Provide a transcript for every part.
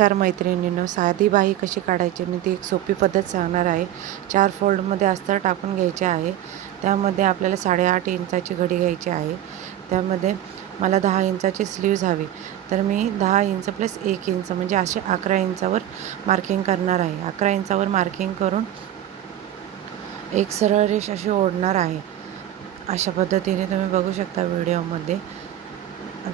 नमस्कार मैत्रिणींनो, साधी बाही कशी काढायची मी ती एक सोपी पद्धत सांगणार आहे. 4 फोल्डमध्ये अस्तर टाकून घ्यायचे आहे. त्यामध्ये आपल्याला 8.5 इंचाची घडी घ्यायची आहे. त्यामध्ये मला 10 इंचाची स्लीव्ज हवी, तर मी 10 इंच प्लस 1 इंच म्हणजे असे 11 इंचावर मार्किंग करणार आहे. 11 इंचावर मार्किंग करून एक सरळ रेष अशी ओढणार आहे. अशा पद्धतीने तुम्ही बघू शकता व्हिडिओमध्ये.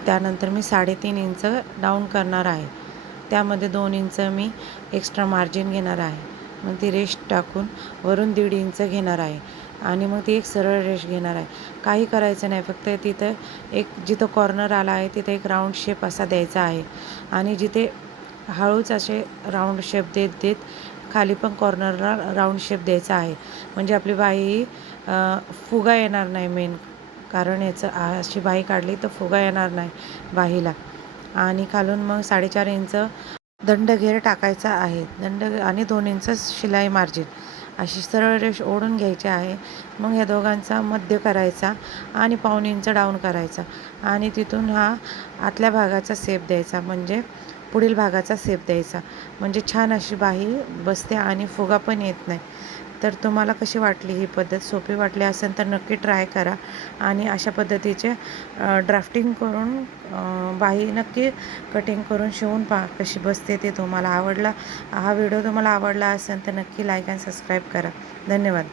त्यानंतर मी 3.5 इंच डाऊन करणार आहे. त्यामध्ये 2 इंच मी एक्स्ट्रा मार्जिन घेणार आहे. मग ती रेष टाकून वरून 1.5 इंच घेणार आहे आणि मग ती एक सरळ रेष घेणार आहे. काही करायचं नाही, फक्त तिथं एक जिथं कॉर्नर आला आहे तिथे एक राऊंड शेप असा द्यायचा आहे आणि जिथे हळूच असे राऊंड शेप देत देत खाली पण कॉर्नरला राऊंड शेप द्यायचा आहे. म्हणजे आपली बाही फुगा येणार नाही. मेन कारण याचं अशी बाही काढली तर फुगा येणार नाही बाहीला. आणि खालून मग 4.5 इंच दंडघेर टाकायचा आहे. दंड आणि 2 इंच शिलाई मार्जिन अशी सरळ रेष ओढून घ्यायची आहे. मग या दोघांचा मध्य करायचा आणि 1.5 इंच डाऊन करायचा आणि तिथून हा आतल्या भागाचा शेप द्यायचा, म्हणजे पुढील भागाचा शेप द्यायचा, म्हणजे छान अशी बाही बसते आणि फुगा पण येत नाही. तर तुम्हाला कशी वाटली ही पद्धत? सोपी वाटली असेल तर नक्की ट्राय करा आणि अशा पद्धतीचे ड्राफ्टिंग करून बाही नक्की कटिंग करून शिवून पहा कशी बसते ते. तुम्हाला आवडला हा व्हिडिओ तुम्हाला आवडला असेल तर नक्की लाईक आणि सबस्क्राईब करा. धन्यवाद.